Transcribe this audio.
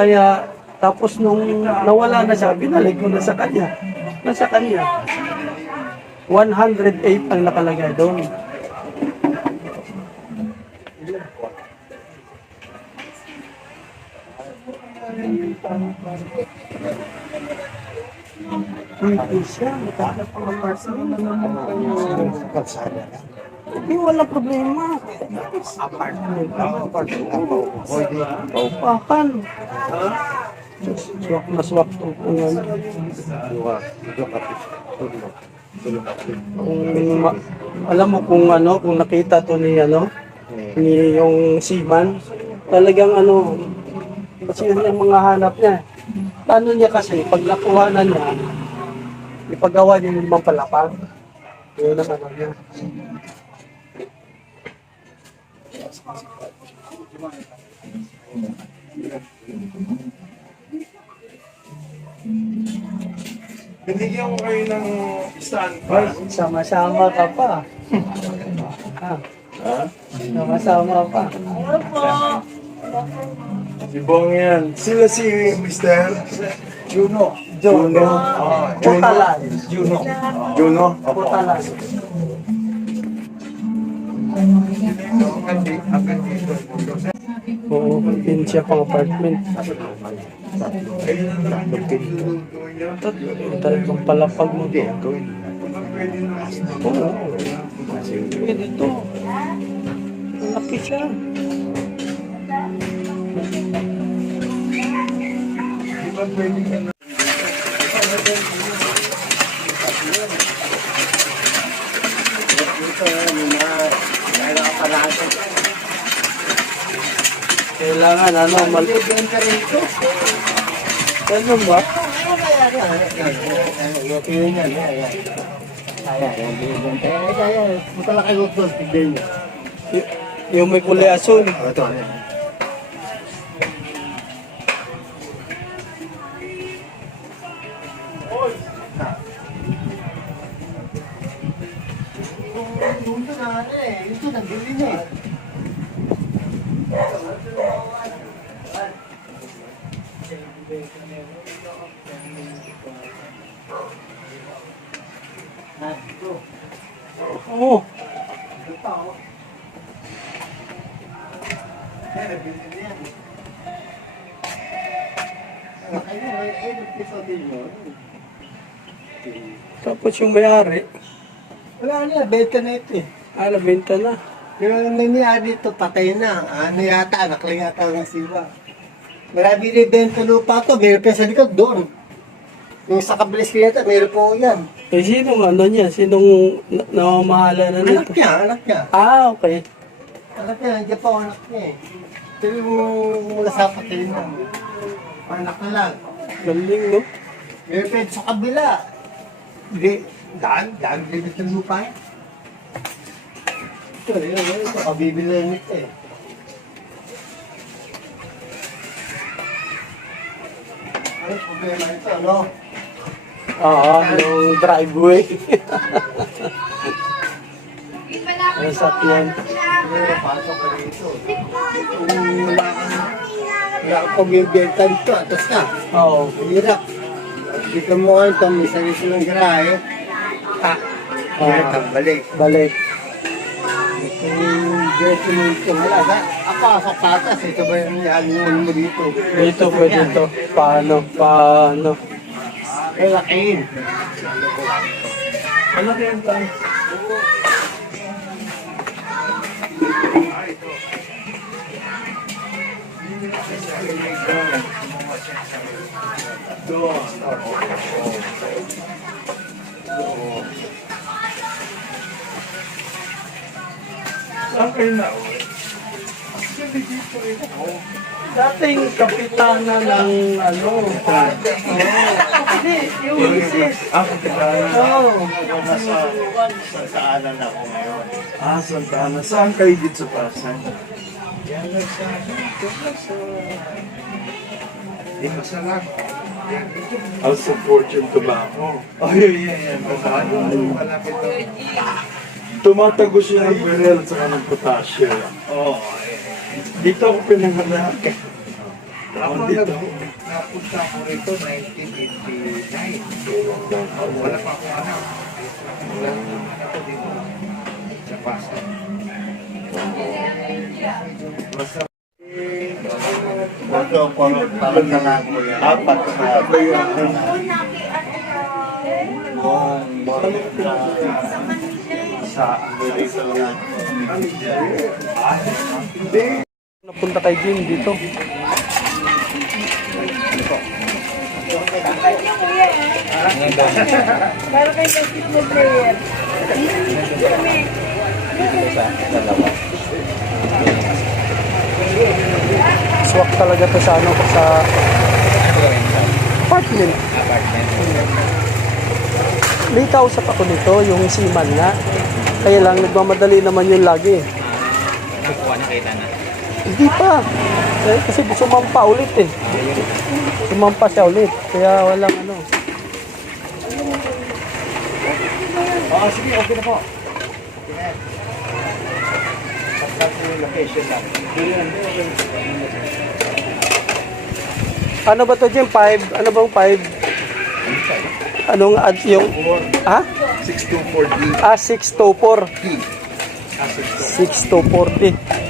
Kaya tapos nung nawala na siya, binalik ko na sa kanya. Nasa kanya. 108 ang nakalagay doon. Hindi siya. Nakakapang-parcel na naman kayo. Kalsada na. Hindi, walang problema. Apartment. Paupakan. Swak na swak to. Alam mo kung ano, kung nakita to ni ano, ni yung seaman, talagang ano, kasi yun yung mga hanap niya. Ano niya kasi, pag nakuha na niya, ipagawa niya yung limang palapag. Yun ang ano niya. Binigyan ko kayo ng stand Ay, pa. sama-sama ka pa. Sama-sama pa. Si Bong yan. Sila si Mr. Juno. Juno. Putalan. Juno. Juno? Putalan. Oo, din siya pang apartment. Tatlong palapag mo doon. Oo. Pwede ito. Laki siya. Kailangan ano, maliban ka rin ito. Ganun ba? Yung may kulay asul. Oo. Tapos yung may-ari. Wala na, benta na ito eh. Nabenta na. Yung nangyari dito, patay na. Ano yata, anak lang yata ng siwa. Marami binibenta lupa to, meron pa sa likod doon. Yung sa kabilis ko yata, meron po yan. Eh, sinong ano niya? Sinong namamahala na Anak nito? niya, anak niya. Ah, okay. Anak niya, nandiyan pa ang anak niya eh. Pero yung mula sa patay na, anak na lang. Galing, no? Meron pa sa kabila. Hindi, daan bibit ng lupa eh. Ito, yun, ito, kabibili nito eh. Ano problema ito, ano? Oo, yung driveway. Ang sakyan. Pasok ka dito. Wala kang pumibenta dito, atas na. Oo. Hirap. Dito mo ka ito, may sarili ng garahe. Hirap ang balik. Balik. Yung dito mo ito, wala. Ako, sa patas, ito ba yung ano mo dito? Dito, pwede to. Paano? Paano? Eh, lakihin. Ano kaya tayo? Saan kayo na? Dating kapitana ng ano. Hindi, yung misis. Kapitana. Oo. Sa anan ako ngayon. Santa Ana. Saan kayo dito sa Pasay? Dito sa lang. Sa Fortune Tobacco. Oh, yan. Malapit na. Tumatagos siya ng barrel at saka ng potassium. Oo. Dito ako pinanganak. Ako Dito. napunta ko rito 1989. Wala pa akong anak. Wala ako dito. Sa Pasay. Ito, parang talang ko yan. Apat na sa Amerika yan. Napunta kay Jim dito. Meron kayo basketball player. Swak talaga to sa ano, sa apartment. May kausap ako nito, yung seaman nga. Kaya lang, nagmamadali naman yun lagi. Hindi pa. Eh, kasi sumampa ulit eh. Sumampa siya ulit. Kaya walang ano. Sige, okay na po. Location lang. Ano ba to Jim? 5? Ano bang 5? Anong yung... Ha? 624D. 624. 624.